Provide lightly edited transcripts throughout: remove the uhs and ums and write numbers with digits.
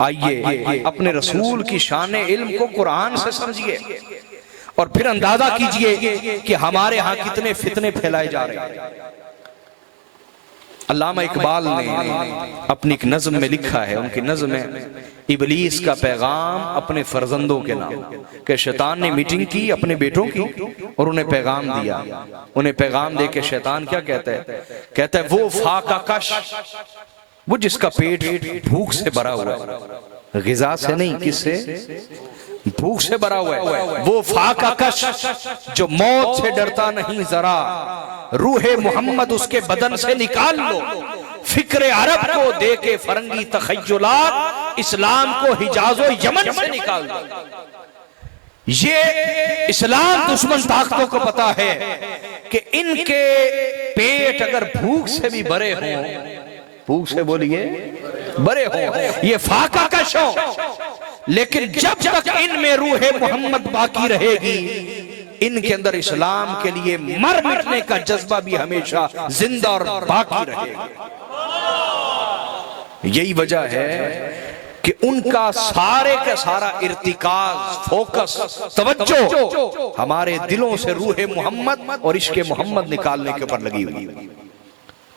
आइए अपने रसूल की शान इल्म को कुरान से समझिए और फिर अंदाजा कीजिए कि हमारे यहाँ कितने फितने फैलाए जा रहे हैं। अल्लामा इकबाल ने अपनी एक नज़्म में लिखा है, उनकी नज़्म में इबलीस का पैगाम अपने फर्जंदों के नाम, कि शैतान ने मीटिंग की अपने बेटों की और उन्हें पैगाम दिया। उन्हें पैगाम दे के शैतान क्या कहता है? कहता है वो फाका कश, वो जिसका पेट भूख से भरा हुआ है, गिजा से नहीं, किससे? भूख से भरा हुआ है। वो फाका कश जो मौत से डरता नहीं जरा, रूहे मोहम्मद उसके बदन से निकाल लो, फिक्र अरब को दे के फरंगी तखय्युलात, इस्लाम को हिजाजो यमन से निकाल दो। ये इस्लाम दुश्मन ताकतों को पता है कि इनके पेट अगर भूख से भी भरे हों, भूख से बोलिए भरे हों, ये फाका कश हो, लेकिन जब तक इनमें रूहे मोहम्मद बाकी रहेगी, इनके अंदर इस्लाम के लिए मर मिटने का जज्बा भी हमेशा जिंदा और बाकी रहेगा। यही वजह है कि उनका सारे का सारा इर्तिकाज, फोकस, तवज्जो हमारे दिलों से रूहे मोहम्मद और इश्क़े मोहम्मद निकालने के ऊपर लगी हुई।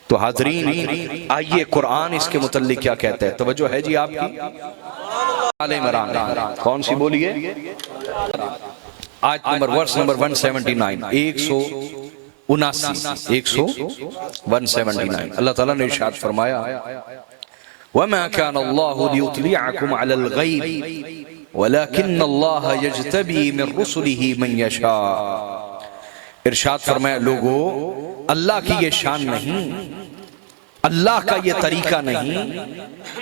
तो हाज़रीन, आइए कुरान इसके मुतल्लिक क्या कहता है, तवज्जो है जी आपकी? आले इमरान कौन सी बोलिए? आयत नंबर, वर्स नंबर 179, 179। अल्लाह ताला ने इरशाद फरमाया, वमा काना अल्लाहु लियुत्लिअकुम अलल गैब वलाकिन्नल्लाह यज्तबी मिन रुसुलिही मन यशा। इरशाद फरमाया, लोगो अल्लाह की ये शान नहीं, अल्लाह का ये तरीका नहीं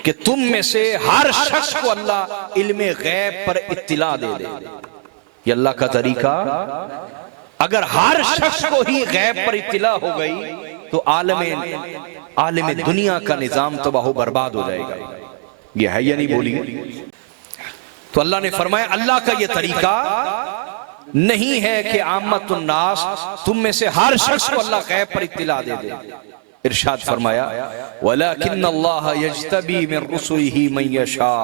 कि तुम में से हर शख्स को अल्लाह इल्मे गैब पर इत्तिला दे दे। ये अल्लाह का तरीका, अगर हर शख्स को ही गैब पर इत्तिला हो गई तो आलम दुनिया का निजाम तबाह बर्बाद हो जाएगा। ये है या नहीं बोलिए? तो अल्लाह ने फरमाया अल्लाह का ये तरीका नहीं है कि आम्मतुन नास, तुम में से हर शख्स को अल्लाह गैब पर इत्तिला दे दे। इरशाद फरमाया, वलाकिन्नल्लाह यज्तबी मिन रुसुलिही मन यशा,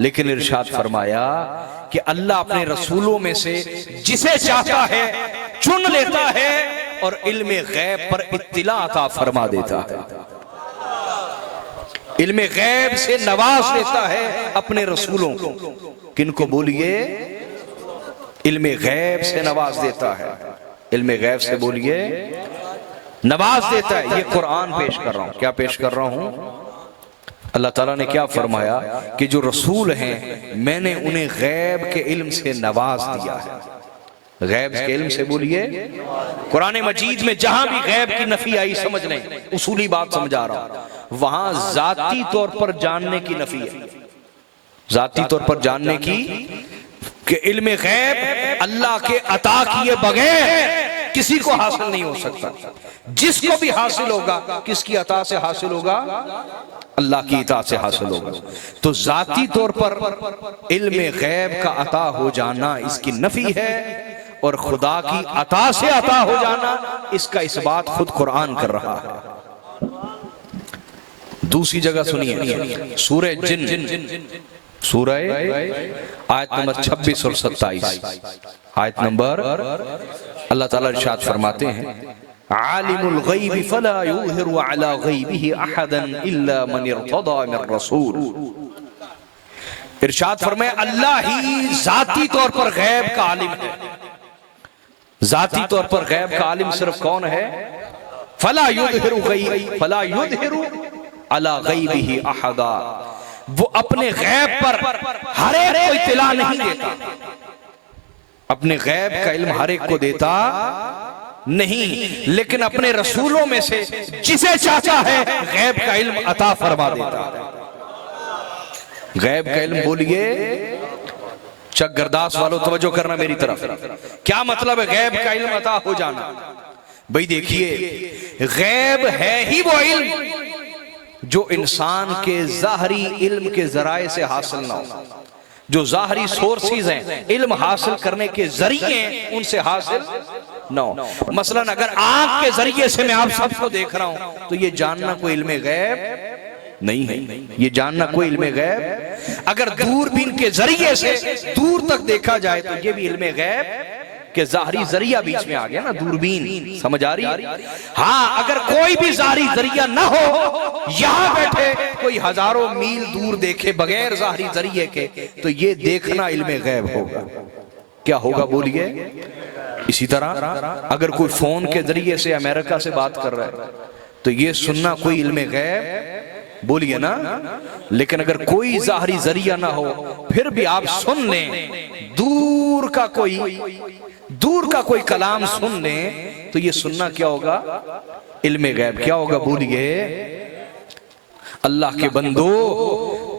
लेकिन इरशाद फरमाया कि अल्लाह अपने रसूलों में से जिसे चाहता है चुन लेता है और इल्मे गैब पर इत्तिला अता फरमा देता है। इल्मे गैब से नवाज देता है अपने रसूलों को। किनको बोलिए? इल्मे गैब से नवाज देता है, इल्मे गैब से बोलिए नवाज देता है। ये कुरान पेश कर रहा हूं। क्या पेश कर रहा हूं? अल्लाह ताला ने क्या फरमाया कि जो रसूल हैं मैंने उन्हें गैब के इल्म से नवाज दिया है। गैब के इल्म से बोलिए, कुरान मजीद में जहां भी गैब की नफी आई, समझ लें, उसूली बात समझा रहा हूं, वहां जाती तौर पर जानने की नफी है। जाती तौर पर जानने की कि इल्म गैब अल्लाह के अता किए बगैर किसी को हासिल नहीं हो सकता। जिसको भी हासिल होगा, किसकी अता से हासिल होगा? अल्लाह की इता से हासिल होगा। तो जाती तौर पर इल्म गैब का अता हो जाना इसकी नफी है, और खुदा की अता से अता हो जाना इसका इस्बात खुद कुरान कर रहा है। दूसरी जगह सुनिए, सूरह जिन, सूरह आयत नंबर 26 और 27, आयत नंबर, अल्लाह ताला इरशाद फरमाते हैं, आलिमुल गैबि फला युज़हिरु अला गैबिही अहदन इल्ला मन इर्तदा मिन रसूल। इरशाद फरमाया अल्लाह ही जाती तौर पर गैब का आलिम है। जाती तौर पर गैब का आलिम सिर्फ कौन है? फला युज़हिरु अला गैबिही अहदा, वो अपने गैब पर हर एक को इत्तिला नहीं देता। अपने गैब का इल्म हर एक को देता नहीं, लेकिन अपने रसूलों में से जिसे चाहता है गैब का इल्म अता फरमा देता है। गैब का इल्म बोलिए, चकगरदास वालों तवज्जो करना मेरी तरफ। क्या मतलब है गैब का इल्म अता हो जाना? भाई देखिए, गैब है ही वो इल्म जो इंसान के ज़ाहरी इल्म के जराए से हासिल ना हो। जो ज़ाहरी सोर्सेज हैं इल्म हासिल करने के जरिए, उनसे हासिल ना हो। मसलन अगर आंख के जरिए से मैं आप सबको देख रहा हूं तो ये जानना कोई इल्म गैब नहीं है। ये जानना कोई इल्मे गैब, अगर दूरबीन के जरिए से दूर तक देखा जाए तो ये भी इल्मे गैब कि ज़ाहरी जरिया बीच में आ गया ना, दूरबीन, समझ आ रही? हाँ, अगर कोई भी ज़ाहरी जरिया ना हो, यहां बैठे कोई हजारों मील दूर देखे बगैर ज़ाहरी जरिए के, तो ये देखना इल्मे गैब होगा। क्या होगा बोलिए? इसी तरह अगर कोई फोन के जरिए से अमेरिका से बात कर रहा है तो ये सुनना कोई इल्मे गैब, बोलिए ना। लेकिन अगर कोई ज़ाहरी जरिया ना हो फिर भी आप सुन लें, दूर का कोई कलाम सुन लें, तो ये सुनना क्या होगा? इल्मे गैब। क्या होगा बोलिए? अल्लाह के बंदो,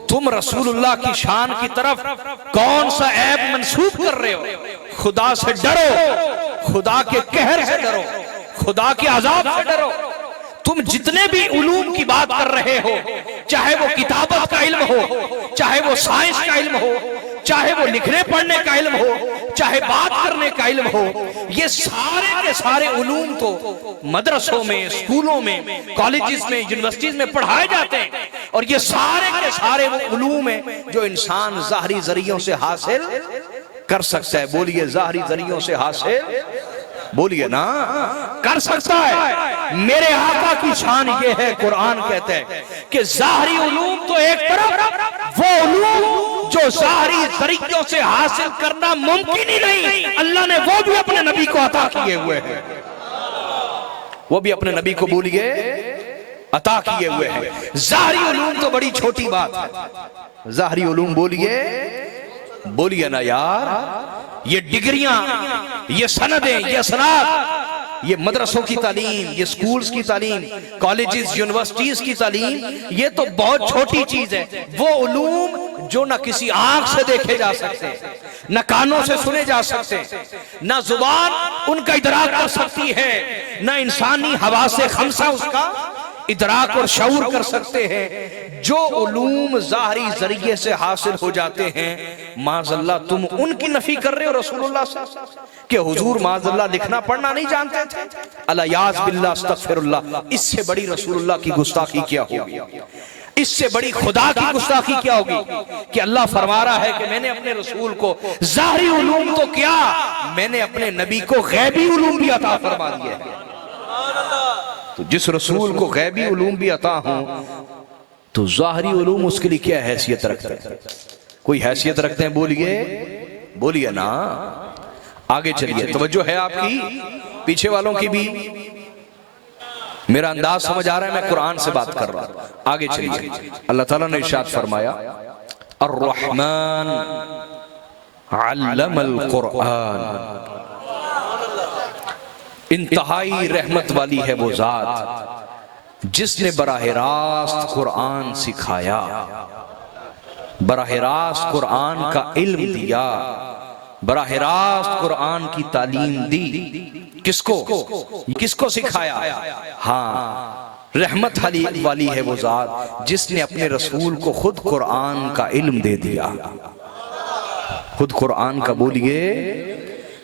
तुम रसूलुल्लाह की शान की तरफ कौन सा ऐब मंसूब कर रहे हो? खुदा से डरो, खुदा के कहर से डरो, खुदा के अजाब से डरो। तुम जितने भी उलूम की बात कर रहे हो, चाहे वो किताबत का इल्म हो, चाहे वो साइंस का इल्म हो, चाहे वो लिखने पढ़ने का इल्म हो, चाहे बात करने का इल्म हो, ये सारे के सारे उलूम तो मदरसों में, स्कूलों में, कॉलेजेस में, यूनिवर्सिटीज में पढ़ाए जाते हैं। और ये सारे के सारे वो उलूम है जो इंसान ज़ाहरी जरियों से हासिल कर सकता है। बोलिए, ज़ाहरी जरियों से हासिल, बोलिए ना, कर सकता है। मेरे आका की शान ये है, कुरान कहते हैं कि ज़ाहरी उलूम तो एक तरफ, वो उलूम जो ज़ाहरी तरीकों से हासिल करना मुमकिन ही नहीं, अल्लाह ने वो भी अपने नबी को अता किए हुए हैं। वो भी अपने नबी को बोलिए अता किए हुए हैं। ज़ाहरी उलूम तो बड़ी छोटी बात है। ज़ाहरी उलूम बोलिए ना यार। ये डिग्रियां, ये सनदें, ये सनात, ये मदरसों की तालीम, ये स्कूल्स की तालीम, कॉलेजेस, यूनिवर्सिटीज की तालीम, ये तो बहुत छोटी चीज है। वो उलूम जो ना किसी आंख से देखे जा सकते, न कानों से सुने जा सकते, न जुबान उनका इदराक कर सकती है, न इंसानी हवा से खमसा उसका इदराक और शऊर कर सकते हैं। जो उलूम ज़ाहरी जरिए से हासिल हो जाते हैं, माज़अल्लाह तुम उनकी नफी कर रहे हो रसूलुल्लाह से कि हुजूर माज़अल्लाह लिखना पढ़ना नहीं जानते थे। अल्लायाज़ बिल्लाह अस्तगफिरुल्लाह। इससे बड़ी रसूलुल्लाह की गुस्ताखी क्या होगी? इससे बड़ी खुदा की गुस्ताखी क्या होगी कि अल्लाह फरमा रहा है कि मैंने अपने रसूल को ज़ाहरी उलूम तो क्या, मैंने अपने नबी को गैबी उलूम भी अता फरमा दिया है। तो जिस रसूल को गैबी उलूम भी अता हो, तो ज़ाहरी उलूम उसके लिए क्या हैसियत रखते हैं? कोई हैसियत रखते हैं? बोलिए ना। आगे चलिए, तवज्जो है आपकी, पीछे वालों की भी। मेरा अंदाज समझ आ रहा है, मैं कुरान से बात कर रहा हूं। आगे चलिए, अल्लाह ताला ने इरशाद फरमाया, अर्रहमान अल्लमल कुरान। इंतहाई रहमत वाली है वो जात जिसने बराह रास्त कुरान सिखाया, बराह रास्त कुरान का इल्म दिया, बराह रास्त कुरान की तालीम दी। किसको सिखाया? हाँ, रहमत वाली है वो जात जिसने अपने रसूल को खुद कुरान का इल्म दे दिया। खुद कुरान का बोलिए।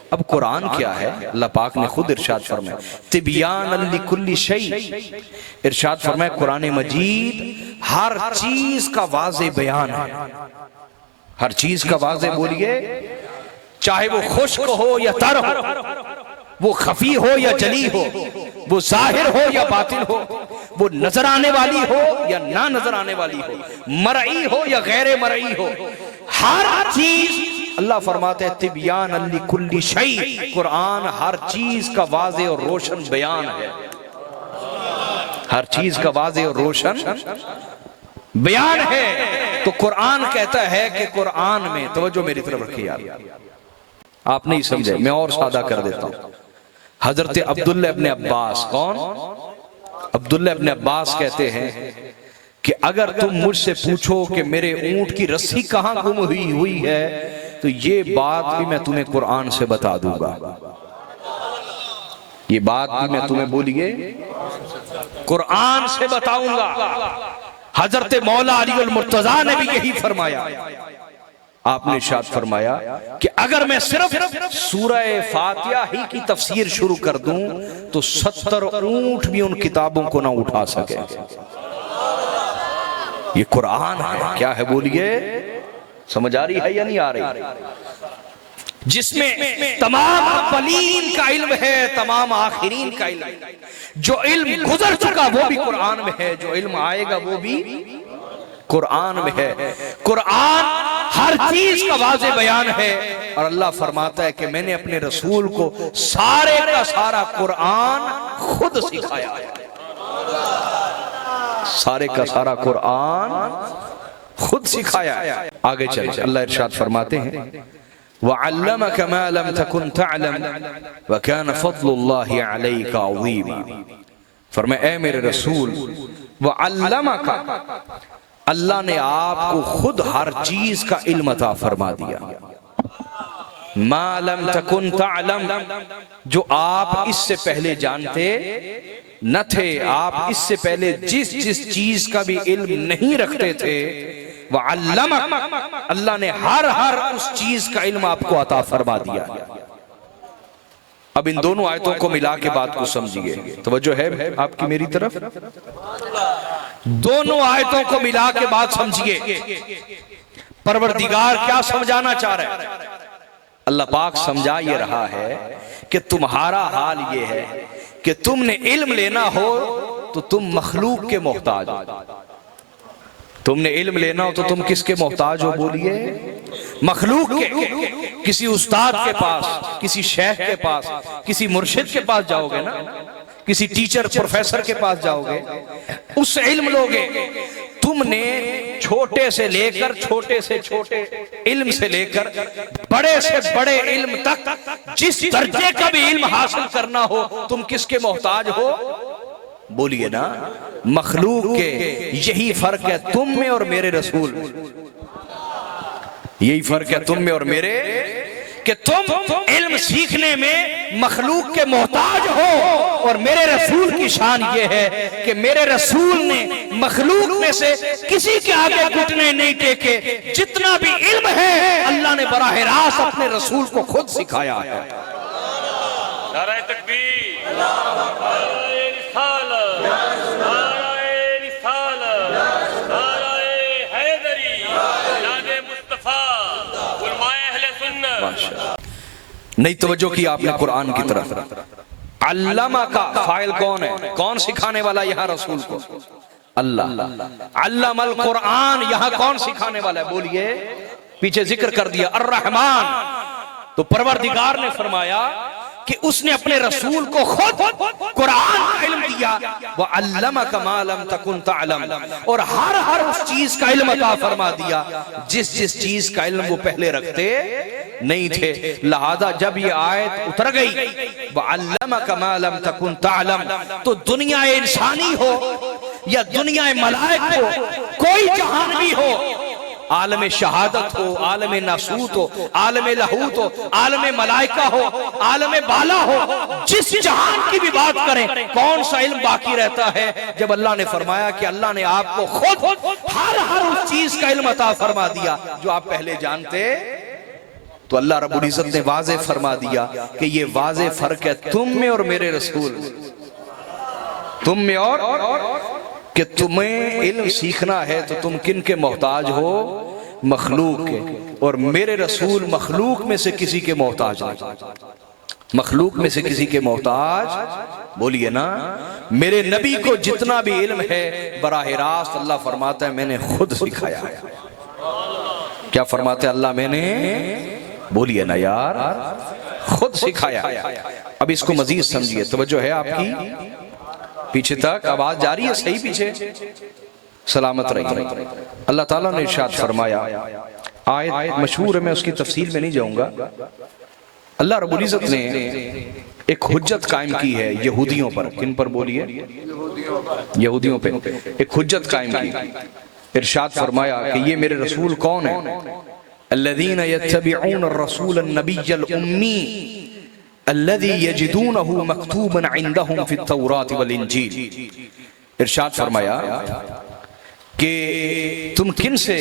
अब कुरान क्या है? अल्लाह पाक ने खुद इरशाद फरमाया, तिबियान लिकुल्ली शै। इरशाद फरमाया, कुरान मजीद हर चीज का वाज़े बयान है। हर चीज का वाज़े बोलिए, चाहे वो खुश्क हो या तर हो, वो खफी हो या जली हो, वो जाहिर हो या बातिन हो, वो नजर आने वाली हो या ना नजर आने वाली हो, मरई हो या गैर मरई हो, हर चीज अल्लाह फरमाते हैं तिबियान लिकुल्ली शै। कुरान हर चीज का वाज़े और रोशन बयान है। हर चीज का वाज़े और रोशन बयान है। तो कुरान कहता है कि कुरान में, तवज्जो मेरी तरफ रखिए यार, आप नहीं समझे, मैं और सादा कर देता हूं। हजरत अब्दुल्लाह इब्न अब्बास, कौन? अब्दुल्लाह इब्न अब्बास कहते हैं कि अगर तुम मुझसे पूछो कि मेरे ऊंट की रस्सी कहां गुम हुई है, तो ये बात भी मैं तुम्हें कुरान से बता दूंगा। ये बात भी मैं तुम्हें बोलिए कुरान से बताऊंगा। हजरत मौला अली अल मुर्तजा ने भी यही फरमाया। आपने इरशाद फरमाया कि अगर मैं सिर्फ सूरह फातिहा ही की तफसीर शुरू कर दूं तो 70 ऊंट भी उन किताबों को ना उठा सके। ये कुरान है। क्या है बोलिए, समझ आ रही है या नहीं आ रही? जिसमें तमाम अव्वलीन का इल्म है, तमाम आखिरीन का इल्म है। जो इल्म गुजर चुका वो भी कुरान में है, जो इल्म आएगा वो भी कुरान में है। कुरान हर चीज का वाज़े बयान है। और अल्लाह फरमाता है कि मैंने अपने रसूल को सारे का सारा कुरान खुद सिखाया है। सारे का सारा कुरान खुद सिखाया है। आगे चले अल्लाह इरशाद फरमाते हैं, वअल्लमक मा लम तकुन तअलम व कान फज़लुल्लाहि अलैका अज़ीमा। फरमाया ऐ मेरे रसूल, वअल्लमक, अल्लाह ने आपको खुद हर चीज का इल्म अता फरमा दिया। मा लम तकुन तअलम, जो आप इससे पहले जानते न थे, आप इससे पहले जिस जिस चीज का भी इल्म नहीं रखते थे, वअल्लमक, अल्लाह ने हर उस चीज का इल्म आपको अता फरमा दिया। अब इन दोनों आयतों को मिला के बात को समझिए, तवज्जो है आपकी मेरी तरफ? दोनों आयतों को मिला के बात समझिए। परवरदिगार क्या समझाना चाह रहा है? अल्लाह पाक समझा ये रहा है कि तुम्हारा हाल ये है कि तुमने इल्म लेना हो तो तुम मखलूक के मोहताज हो। तुमने इल्म लेना हो तो तुम किसके मोहताज हो बोलिए? मखलूक के। किसी उस्ताद के पास, किसी शेख के पास, किसी मुर्शिद के पास जाओगे ना, किसी टीचर प्रोफेसर के पास जाओगे, उससे इल्म लोगे। तुमने छोटे से लेकर छोटे से छोटे इल्म से लेकर बड़े से बड़े इल्म तक जिस दर्जे का भी इल्म हासिल करना हो, तुम किसके मोहताज हो बोलिए ना? मखलूक के। यही फर्क है तुम में और मेरे रसूल, यही फर्क है तुम में और मेरे, कि तुम इल्म सीखने में मखलूक के मोहताज हो, और मेरे रसूल की शान ये है कि मेरे रसूल ने मखलूक में से किसी के आगे घुटने नहीं टेके। जितना भी इल्म है अल्लाह ने बराह रास्त अपने रसूल को खुद सिखाया है। नारे तकबीर, नहीं तवज्जो की आपने कुरान की तरफ। अल्लामा का फाइल कौन है? कौन सिखाने वाला यहाँ रसूल को? अल्लाह। अल्लामल कुरान, यहाँ कौन सिखाने वाला है बोलिए? पीछे जिक्र कर दिया अर्रहमान। तो परवरदिगार ने फरमाया कि उसने अपने रसूल को खुद कुरान का इल्म दिया। वह अल्लमका मा लम तकुन तअलम, और हर उस चीज का इल्म अता फरमा दिया जिस जिस चीज का इल्म वो पहले रखते नहीं थे। लिहाजा जब ये आयत उतर गई, वह अल्लमका मा लम तकुन तअलम, तो दुनिया इंसानी हो या दुनिया मलाइक हो, कोई जहान भी हो, आलम शहादत हो, आलम नासूत हो, आलम लहूत हो, आलम मलाइका हो, आलम बाला हो, जिस जहान की भी बात करें, कौन सा इल्म बाकी रहता है? जब अल्लाह ने फरमाया कि अल्लाह ने आपको खुद हर उस चीज का इल्म अता फरमा दिया जो आप पहले जानते, तो अल्लाह रब्बुल इज्जत ने वाज़े फरमा दिया कि ये वाज़े फर्क है तुम में और मेरे रसूल, तुम में और कि तुम्हें इल्म सीखना है तो तुम किन के मोहताज हो? मखलूक के। और मेरे रसूल मखलूक में से किसी के मोहताज नहीं, मखलूक में से किसी के मोहताज बोलिए ना। मेरे नबी को जितना भी इल्म है बराह रास्त अल्लाह फरमाता है मैंने खुद सिखाया है। क्या फरमाते अल्लाह? मैंने, बोलिए ना यार, खुद सिखाया। अब इसको मजीद समझिए, तवज्जो है आपकी? पीछे तक आवाज जा रही है सही? पीछे सलामत रहिए। अल्लाह ताला ने इरशाद फरमाया, आयत मशहूर है, मैं उसकी तफसील में नहीं जाऊंगा। अल्लाह रब्बुल इज्जत ने एक हुज्जत कायम की है यहूदियों पर। किन पर बोलिए? यहूदियों पे एक हुज्जत कायम की। इरशाद फरमाया कि ये मेरे रसूल कौन है? अल्लज़ीना यत्तबिऊन अर्रसूल अन्नबिय्यल उम्मी अल्लज़ी यजिदूनहु मक्तूबन इंदहुम फित्तौरात वल इंजील। इरशाद फरमाया कि तुम किन से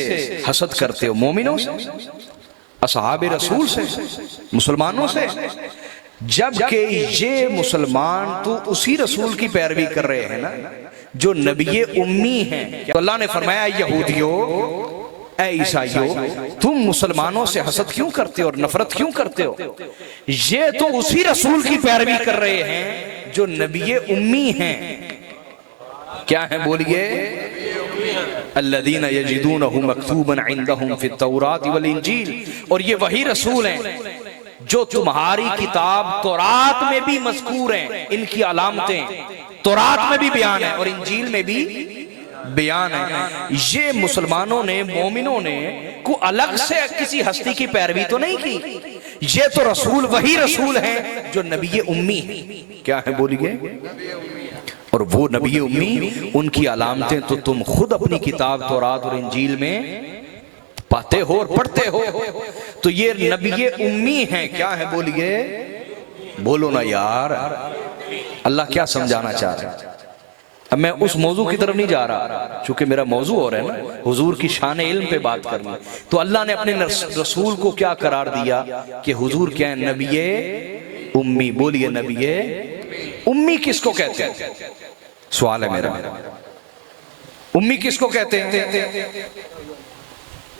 हसद करते हो? मोमिनों से, असहाबे रसूल से, मुसलमानों से। जबकि ये मुसलमान तो उसी रसूल की पैरवी कर रहे हैं ना जो नबी उम्मी हैं। तो अल्लाह ने फरमाया यहूदियों, ऐ ईसाइयों, तुम मुसलमानों से हसद क्यों करते हो और नफरत क्यों करते हो? ये तो उसी रसूल की पैरवी कर रहे हैं जो नबी उम्मी हैं। क्या है बोलिए? अल्लज़ीना यजिदूनहु मक्तूबन इंदहुम फित-तौरात वल इंजील। और ये वही रसूल हैं जो तुम्हारी किताब तौरात में भी मज़कूर हैं। इनकी अलामतें तौरात में भी बयान है और इंजील में भी बयान है। ये मुसलमानों ने, मोमिनों ने को अलग से किसी हस्ती की पैरवी तो नहीं की। ये तो रसूल वही रसूल हैं जो नबी उम्मी है। क्या है बोलिए? और वो नबी उम्मी, उनकी अलामतें तो तुम खुद अपनी किताब तौरात और इंजील में पाते हो और पढ़ते हो। तो ये नबी उम्मी हैं। क्या है बोलिए? बोलो ना यार, अल्लाह क्या समझाना चाह रहे हैं? अब मैं उस मौजू की तरफ नहीं जा रहा, चूंकि मेरा मौजू और है ना, हुजूर की शान इल्म पे बात करनी। तो अल्लाह ने अपने रसूल को क्या करार दिया कि हुजूर क्या है? नबी उम्मी। बोलिए नबी उम्मी किसको कहते हैं? सवाल है मेरा, उम्मी किसको कहते हैं?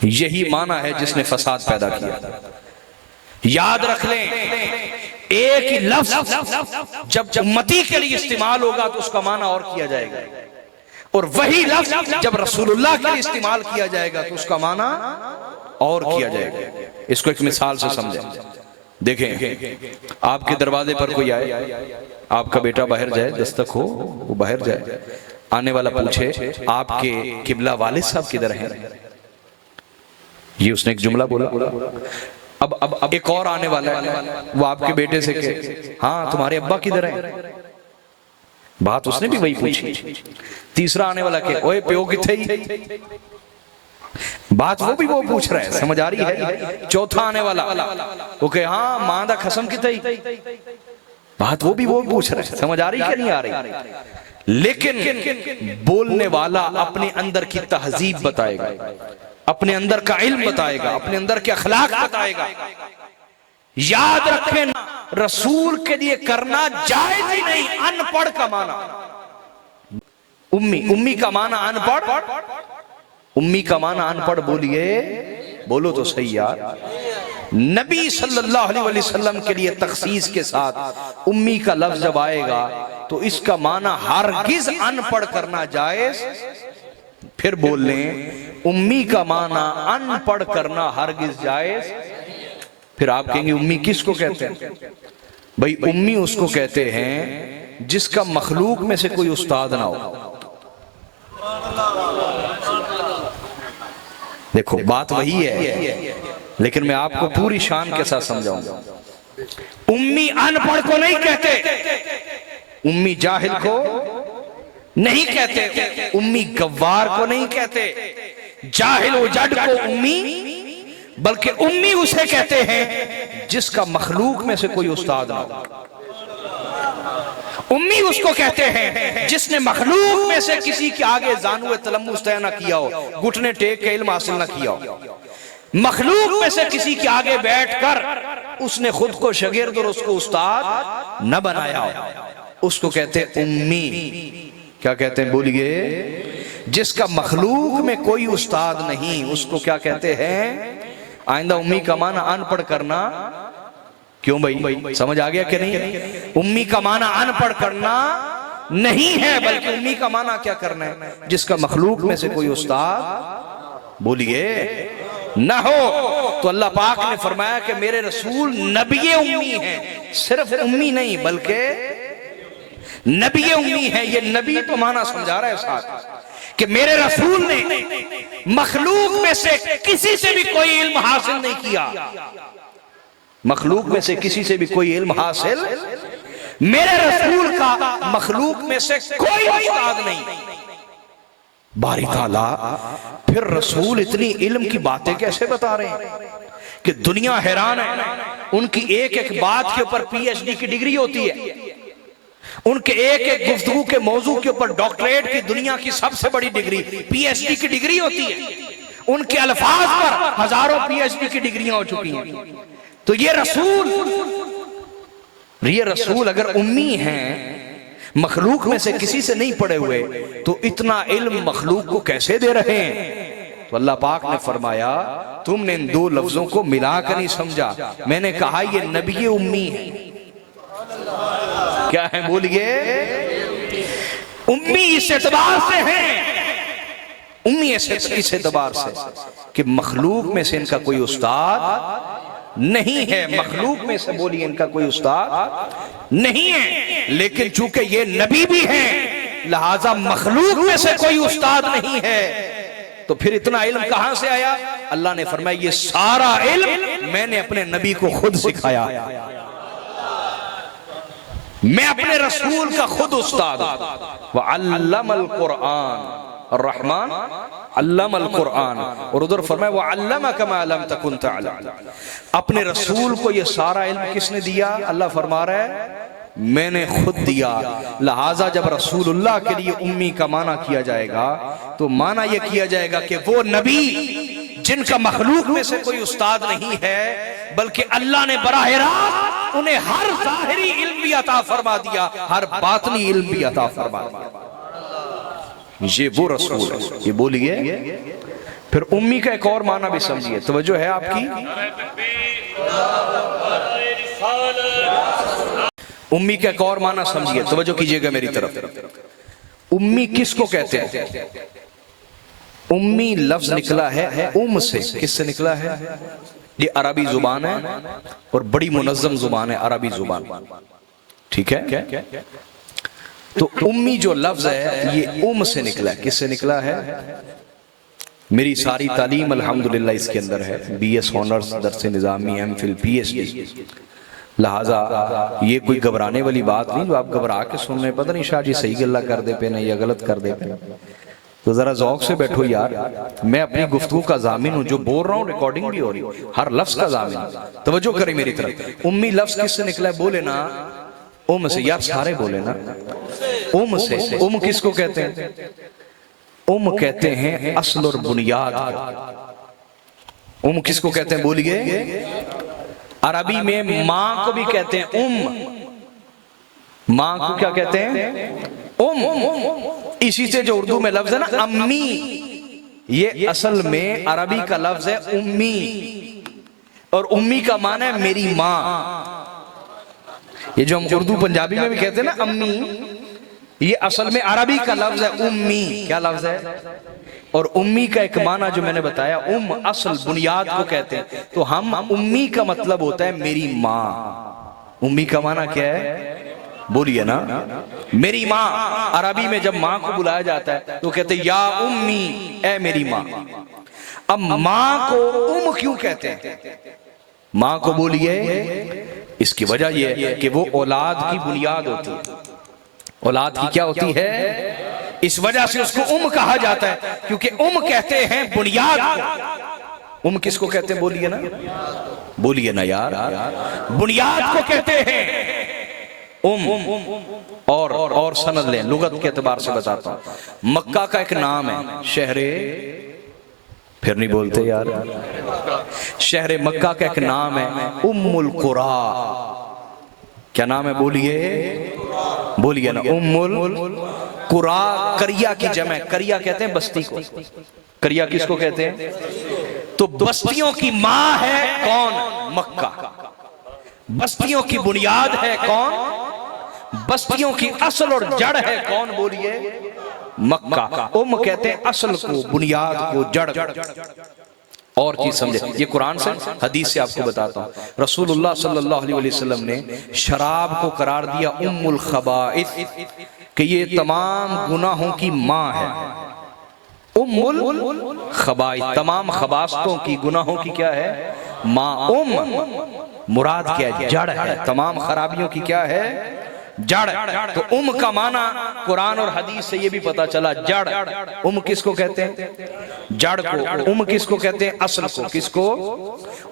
यही माना है जिसने फसाद पैदा किया। याद रख लें, एक ही लफ्ज जब उम्मती के लिए इस्तेमाल होगा तो उसका माना और किया जाएगा, और वही लफ्ज जब रसूलुल्लाह के लिए इस्तेमाल किया जाएगा तो उसका माना और किया जाएगा। इसको एक मिसाल से समझें। देखें, आपके दरवाजे पर कोई आए, आपका बेटा बाहर जाए, दस्तक हो, वो बाहर जाए, आने वाला पूछे आपके किबला वालिद साहब किधर हैं? ये उसने एक जुमला बोला। अब एक और आने वाला है, वो आपके बेटे से कहे हाँ तुम्हारे अब्बा किधर हैं? बात उसने भी वही पूछी। तीसरा आने वाला के ओए प्यो किथे? बात वो भी वो पूछ रहा है, समझ आ रही है? चौथा आने वाला वो कहे हाँ मां दा कसम किथे? बात वो भी वो पूछ रहा है, समझ आ रही है कि नहीं आ रही? लेकिन बोलने वाला अपने अंदर की तहजीब बताएगा, अपने अंदर का इल्म बताएगा, अपने अंदर के अखलाक बताएगा। याद रखें, रसूल के लिए करना जायज ही नहीं। अनपढ़ का माना उम्मी, उम्मी का माना अनपढ़, उम्मी का माना अनपढ़। बोलिए, बोलो तो सही यार। नबी सल्लल्लाहु अलैहि वसल्लम के लिए तखसीस के साथ उम्मी का लफ्ज जब आएगा तो इसका माना हरगिज अनपढ़ करना जायज। फिर बोल लें, उम्मी का माना अनपढ़ करना हरगिज जायज। फिर आप कहेंगे उम्मी किसको कहते हैं? भाई उम्मी उसको कहते हैं जिसका मखलूक में से कोई उस्ताद ना हो। देखो बात वही है, लेकिन मैं आपको पूरी शान के साथ समझाऊंगा। उम्मी अनपढ़ को नहीं कहते, उम्मी जाहिल को नहीं कहते, उम्मी गवार को नहीं कहते, जाहिल उजड़ को उम्मी, बल्कि उम्मी उसे कहते हैं जिसका मखलूक में से कोई उस्ताद ना हो। उम्मी उसको कहते हैं जिसने मखलूक में से किसी के आगे जानू तलम्मुस तय ना किया हो, घुटने टेक के इल्म हासिल ना किया हो। मखलूक में से किसी के आगे बैठकर उसने खुद को शगिर्द और उसको उस्ताद न बनाया हो, उसको कहते हैं उम्मी। क्या कहते हैं बोलिए? जिसका मखलूक में कोई उस्ताद नहीं उसको क्या कहते हैं? आइंदा उम्मी का माना अनपढ़ करना। क्यों भाई, समझ आ गया कि नहीं? उम्मी का माना अनपढ़ करना नहीं है, बल्कि उम्मी का माना क्या करना है? जिसका मखलूक में से कोई उस्ताद बोलिए न हो। तो अल्लाह पाक ने फरमाया कि मेरे रसूल नबी उम्मी हैं। सिर्फ उम्मी नहीं बल्कि नबी उम्मी है। ये नबी तो माना समझा रहा है साथ कि मेरे रसूल ने मखलूक में से किसी से भी कोई इल्म हासिल नहीं किया, मखलूक में से किसी से भी कोई इल्म हासिल, मेरे रसूल का मखलूक में से कोई उस्ताद नहीं। बारी ताला फिर रसूल इतनी इल्म की बातें कैसे बता रहे हैं कि दुनिया हैरान है। उनकी एक एक बात के ऊपर पीएचडी की डिग्री होती है, उनके एक एक गुफ्तगू के मौजू के ऊपर डॉक्टरेट की दुनिया की सबसे बड़ी डिग्री पीएचडी की डिग्री होती है। उनके अल्फाज पर हजारों पीएचडी की डिग्रियां हो चुकी हैं। तो ये रसूल अगर उम्मी हैं, मखलूक में से किसी से नहीं पढ़े हुए, तो इतना इल्म मखलूक को कैसे दे रहे हैं? तो अल्लाह पाक ने फरमाया तुमने इन दो लफ्जों को मिलाकर नहीं समझा। मैंने कहा ये नबी उम्मी है। क्या है बोलिए? उम्मी इस एतबार से है, उम्मी इस एतबार से कि मखलूक में से इनका कोई उस्ताद नहीं है। मखलूक में से बोलिए इनका कोई उस्ताद नहीं है, लेकिन चूंकि ये नबी भी हैं लिहाजा मखलूक में से कोई उस्ताद नहीं है। तो फिर इतना इल्म कहां से आया? अल्लाह ने फरमाया ये सारा इल्म मैंने अपने नबी को खुद सिखाया, मैं अपने रसूल का खुद उस्ताद। व अल्लमल कुरान, रहमान अल्लमल कुरान, और उधर फरमाया व अल्लमका मा लम तकुन तअलम। अपने रसूल को ये सारा इल्म किसने दिया? अल्लाह फरमा रहा है मैंने खुद दिया। लिहाजा जब रसूलुल्लाह के लिए उम्मी का माना किया जाएगा तो माना यह किया जाएगा कि वो नबी जिनका मखलूक में से कोई उस्ताद नहीं है, बल्कि अल्लाह ने बराह रास्त उन्हें हर ज़ाहिरी इल्म भी अता फरमा दिया, हर बातनी इल्म भी अता फरमा दिया। ये वो रसूल है। ये बोलिए फिर उम्मी का एक और माना भी समझिए, तवज्जो है आपकी? उम्मी का एक और माना समझिए, तवज्जो कीजिएगा मेरी तरफ। उम्मी किसको कहते हैं? उम्मी लफ्ज निकला है उम से। किससे निकला है? ये अरबी जुबान है और बड़ी मुनज़्ज़म जुबान है अरबी जुबान, ठीक है? तो उम्मी जो लफ्ज है ये उम से निकला है। किससे निकला है? मेरी सारी तालीम अल्हम्दुलिल्लाह इसके अंदर है, BS ऑनर्स, दर्स निज़ामी, MPhil, PhD। लिहाजा ये कोई घबराने वाली बात नहीं जो आप घबरा के सुन रहे, पता नहीं शाह जी सही गल्ला कर दे पे नहीं या गलत कर दे पे। तो जरा ज़ौक़ से बैठो यार, मैं अपनी गुफ्तगू का ज़ामिन हूँ, जो बोल रहा हूँ रिकॉर्डिंग भी हो रही, हर लफ्ज का ज़ामिन। तवज्जो करें मेरी तरफ। उम्मी लफ्ज किससे निकला है? बोले ना उम से। यार सारे बोले ना उम से। उम किसको कहते हैं? उम कहते हैं असल और बुनियाद। उम किसको कहते हैं? बोलिए। अरबी में मां को भी कहते हैं उम। मां को क्या कहते हैं? उम। इसी से जो उर्दू में लफ्ज है ना अम्मी, ये असल में अरबी का लफ्ज है उम्मी, और उम्मी का माना है मेरी मां। ये जो हम उर्दू पंजाबी में भी कहते हैं ना अम्मी, ये असल में अरबी का लफ्ज है उम्मी। क्या लफ्ज है? और उम्मी का एक माना जो मैंने बताया उम असल बुनियाद को कहते हैं। तो हम उम्मी का मतलब होता है मेरी माँ। उम्मी का माना क्या है? बोलिए ना मेरी माँ। अरबी में जब माँ को बुलाया जाता है तो कहते हैं या उम्मी, ए मेरी माँ। अब माँ को उम क्यों कहते हैं? माँ को बोलिए, इसकी वजह यह है कि वो औलाद की बुनियाद होती है। औलाद की क्या होती है? इस वजह से उसको उम कहा जाता है, क्योंकि उम कहते हैं बुनियाद को। उम किसको कहते हैं? बोलिए ना, बोलिए ना यार। बुनियाद को कहते हैं उम। और सनद लें, लुगत के एतबार से बताता हूं। मक्का का एक नाम है शहरे, फिर नहीं बोलते यार, शहरे मक्का का एक नाम है उम्मुल कुरा। क्या नाम है? बोलिए, बोलिए ना उम्मुल कुरा। करिया की जमा, करिया कहते हैं बस्ती को। करिया किसको कहते हैं? तो बस्तियों की मां है कौन? मक्का। बस्तियों की बुनियाद है कौन? बस्तियों की असल और जड़ है कौन? बोलिए मक्का। उम कहते हैं असल को, बुनियाद को, जड़। और चीज समझे, ये कुरान से हदीस से आपको बताता हूँ। रसूलुल्लाह सल्लल्लाहु अलैहि वसल्लम ने शराब को करार दिया उम्मुल खबाइस, कि ये तमाम गुनाहों की माँ है। उम्मुल खबाइस, तमाम खबास्तों की, गुनाहों की क्या है? माँ। उम मुराद क्या है? जड़ है। तमाम खराबियों की क्या है? जड़। तो उम का माना कुरान और हदीस से ये भी पता चला, जड़। उम किसको कहते हैं? जड़ को। उम किसको कहते हैं? असल को। किसको?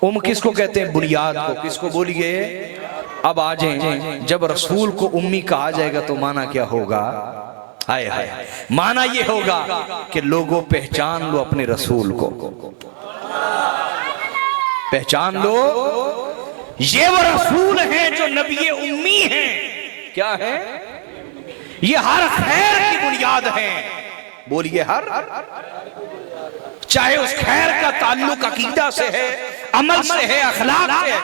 उम किसको कहते हैं? बुनियाद को। किसको? बोलिए। अब आ जाए, जब रसूल को उम्मी कहा जाएगा तो माना क्या होगा? हाय हाय, माना ये होगा कि लोगों पहचान लो अपने रसूल को, पहचान लो ये वो रसूल हैं जो नबी उम्मी हैं। क्या है? ये हर खैर की बुनियाद है। बोलिए हर, चाहे उस खैर का ताल्लुक अकीदा से है, अमल से है, अखलाक से है।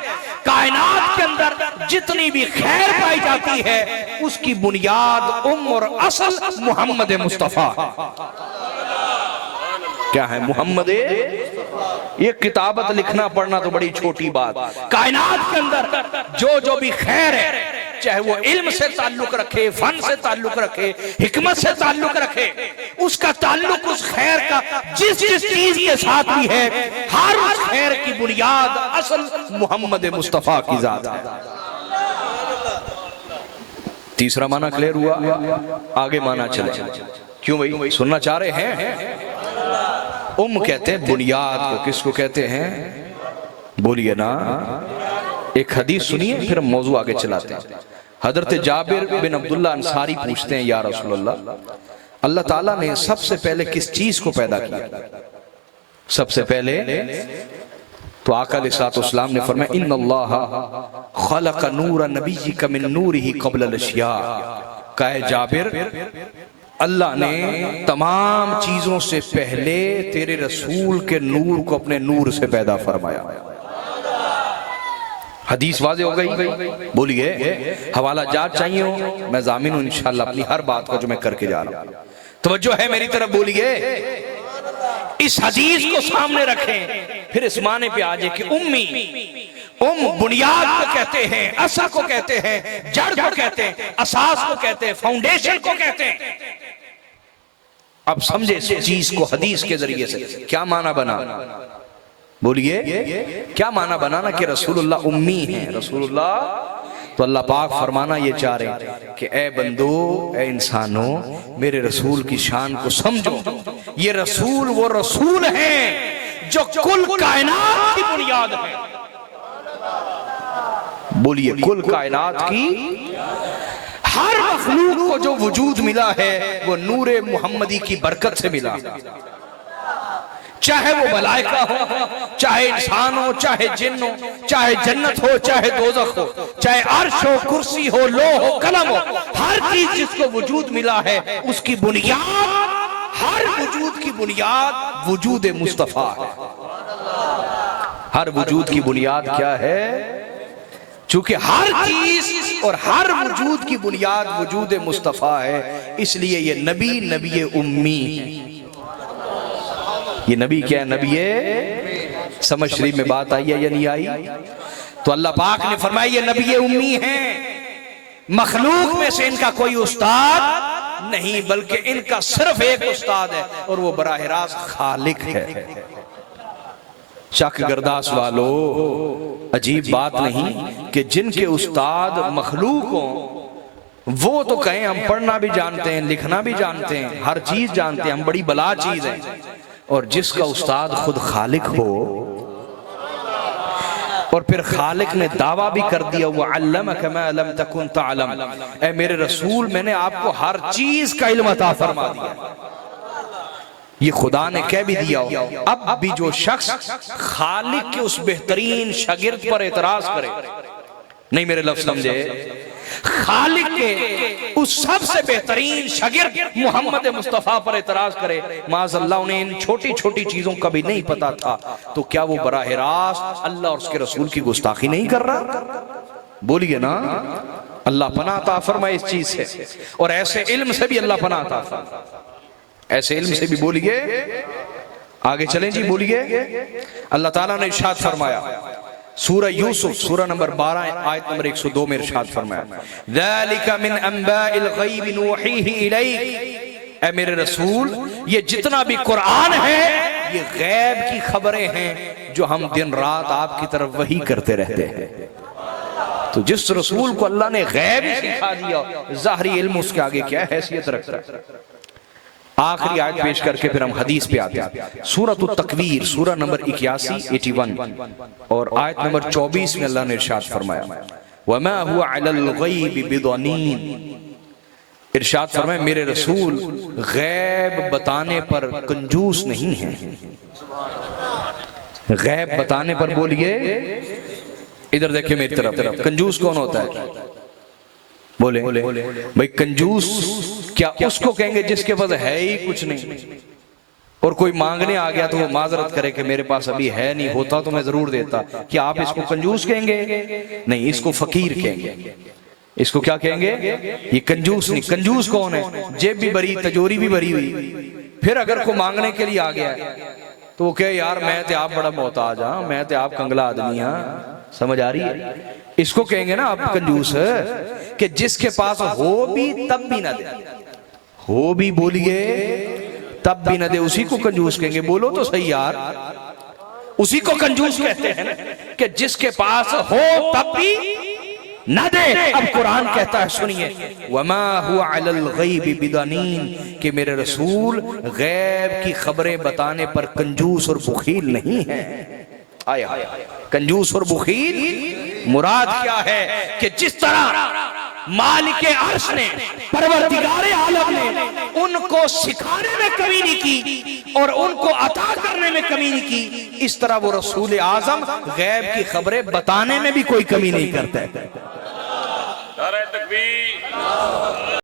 कायनात के अंदर जितनी भी खैर पाई जाती है उसकी बुनियाद और असल मोहम्मद मुस्तफा। क्या है? मोहम्मद। ये किताबत लिखना पढ़ना तो बड़ी छोटी बात। कायनात के अंदर जो भी खैर है, चाहे वो इल्म से ताल्लुक रखे, फन से ताल्लुक रखे, हिकमत से ताल्लुक रखे, उसका ताल्लुक उस खैर का जिस चीज के साथ भी है, हर उस खैर की बुनियाद असल मोहम्मद मुस्तफा की जात है। तीसरा माना क्लियर हुआ? आगे माना चले। क्यों भाई, सुनना चाह रहे हैं? कहते हैं बुनियाद को। किसको कहते हैं? बोलिए ना। एक हदीस सुनिए, फिर हम मौजू आगे चलाते हैं। हजरत जाबिर बिन अब्दुल्ला अंसारी पूछते हैं, या रसूलल्लाह, अल्लाह ताला ने सबसे पहले किस चीज को पैदा किया? सबसे पहले तो आका अलैहिस्सलाम ने फरमाया, इन्नल्लाह खलक़ नूर नबिय्यिका मिन नूरिही क़ब्ल अल-अश्या। कहे जाबिर, अल्लाह ने तमाम चीजों से पहले तेरे रसूल के नूर को अपने नूर से पैदा फरमाया। हदीस वाज़ेह हो गई? बोलिए। हवाला जात चाहिए हो? मैं जामिन हूं इंशाअल्लाह अपनी हर बात को जो मैं करके जा रहा हूं। तवज्जो है मेरी तरफ? बोलिए। इस हदीस को सामने रखें, फिर इस माने पे आ जाए कि बुनियाद को कहते हैं, असल को कहते हैं, जड़ को कहते हैं, असास को कहते हैं, फाउंडेशन को कहते हैं। अब समझे इस चीज को हदीस के जरिए से क्या माना बना? बोलिए। क्या माना बनाना कि रसूलुल्लाह उम्मी है? रसूलुल्लाह तो अल्लाह पाक फरमाना ये चाह रहे हैं कि ए बंदो, ए इंसानों, मेरे रसूल की शान को समझो। ये रसूल वो रसूल हैं जो कुल कायनात की बुनियाद है। बोलिए। कुल कायनात की हर मखलूक को जो वजूद मिला है वो नूरे मुहम्मदी की बरकत से मिला। चाहे वो मलाइका हो, चाहे इंसान हो, चाहे जिन्न हो, चाहे जन्नत हो, चाहे दोज़ख हो, चाहे अर्श हो, कुर्सी हो, लोह हो, कलम हो, हर चीज जिसको वजूद मिला है उसकी बुनियाद, हर वजूद की बुनियाद वजूद मुस्तफा है। हर वजूद की बुनियाद क्या है? चूंकि हर चीज और हर वजूद की बुनियाद वजूद मुस्तफा है, इसलिए ये नबी उम्मी। ये नबी क्या है? नबी समझ शरीफ में बात आई है या नहीं आई? तो अल्लाह पाक ने फरमाया ये नबी उम्मी हैं। मखलूक में से इनका कोई उस्ताद नहीं, बल्कि इनका सिर्फ एक उस्ताद है और वो बराह रास्त खालिक है। शक गर्दास वालों, अजीब बात नहीं कि जिनके उस्ताद मखलूक हो वो तो कहें हम पढ़ना भी जानते हैं, लिखना भी जानते हैं, हर चीज जानते हैं, हम बड़ी बला चीज है, और जिसका उस्ताद खुद खालिक हो और फिर खालिक ने दावा भी कर दिया, वो अल्लमक मा लम तकुन तअलम, ऐ मेरे रसूल मैंने आपको हर चीज का इल्म अता फरमा दिया। ये खुदा ने कह भी दिया। अब भी जो शख्स खालिक के उस बेहतरीन शागिर्द पर एतराज करे, नहीं मेरे लफ्ज समझे, खालिक के उस सबसे बेहतरीन शागिर्द मोहम्मद मुस्तफा पर एतराज करे, माज़अल्लाह उन्हें इन छोटी छोटी चीजों का भी नहीं पता था, तो क्या वो बराह रास्त अल्लाह और उसके रसूल की गुस्ताखी नहीं कर रहा? बोलिए ना। अल्लाह पनाह अता फरमाए इस चीज से, और ऐसे इल्म से भी अल्लाह पनाह अता फरमाए, ऐसे इल्म से भी। बोलिए। आगे चलें जी। बोलिए। अल्लाह ताला ने इरशाद फरमाया सूरह यूसुफ सूरह नंबर 12 आयत नंबर 102 में इरशाद फरमाया, ज़ालिका मिन अंबाइल गैब नूहीही इलैक, ऐ मेरे रसूल ये जितना भी कुरान है ये गैब की खबरें हैं जो हम दिन रात आपकी तरफ वही करते रहते हैं। तो जिस रसूल को अल्लाह ने गैब ही सिखा दिया, ज़ाहरी इल्म उसके आगे क्या हैसियत रखता है। आखिरी आयत पेश करके फिर हम हदीस पे आते हैं। सूरत तकवीर सूरह नंबर 81 और आयत नंबर 24 में अल्लाह ने इरशाद फरमाया, वमा हुवा अलल गैब बिदनीन, इरशाद फरमाया मेरे रसूल गैब बताने पर कंजूस नहीं है। गैब बताने पर, बोलिए, इधर देखिए मेरी तरफ, कंजूस कौन होता है? बोले भाई कंजूस क्या उसको कहेंगे जिसके पास है ही कुछ नहीं, और कोई मांगने आ गया तो वो माजरत करे कि मेरे पास अभी है नहीं, होता तो मैं जरूर देता। क्या आप इसको कंजूस कहेंगे? नहीं, इसको फकीर कहेंगे। इसको क्या कहेंगे? ये कंजूस नहीं। कंजूस कौन है? जेब भी भरी, तिजोरी भी भरी हुई, फिर अगर को मांगने के लिए आ गया तो वो कहे यार मैं तो आप बड़ा मोहताज हाँ, मैं तो आप कंगला आदमी हाँ। समझ आ रही है? इसको कहेंगे ना आप कंजूस कि जिसके पास हो भी तब भी ना दे, हो भी बोलिए तब भी ना दे, उसी को कंजूस कहेंगे। बोलो तो सही यार, उसी को कंजूस कहते हैं ना, कि जिसके पास हो तब भी ना दे। अब कुरान कहता है, सुनिए, वमा हुआ अलल गैबि बिदनीन, कि मेरे रसूल गैब की खबरें बताने पर कंजूस और बुखील नहीं है। आया कंजूस और बुखील मुराद क्या है? कि जिस तरह मालिक अर्श ने, परवरदिगारे आलम ने उनको सिखाने में कमी नहीं की और उनको अता करने में कमी नहीं की, इस तरह वो रसूल आजम गैब की खबरें बताने में भी कोई कमी नहीं करते।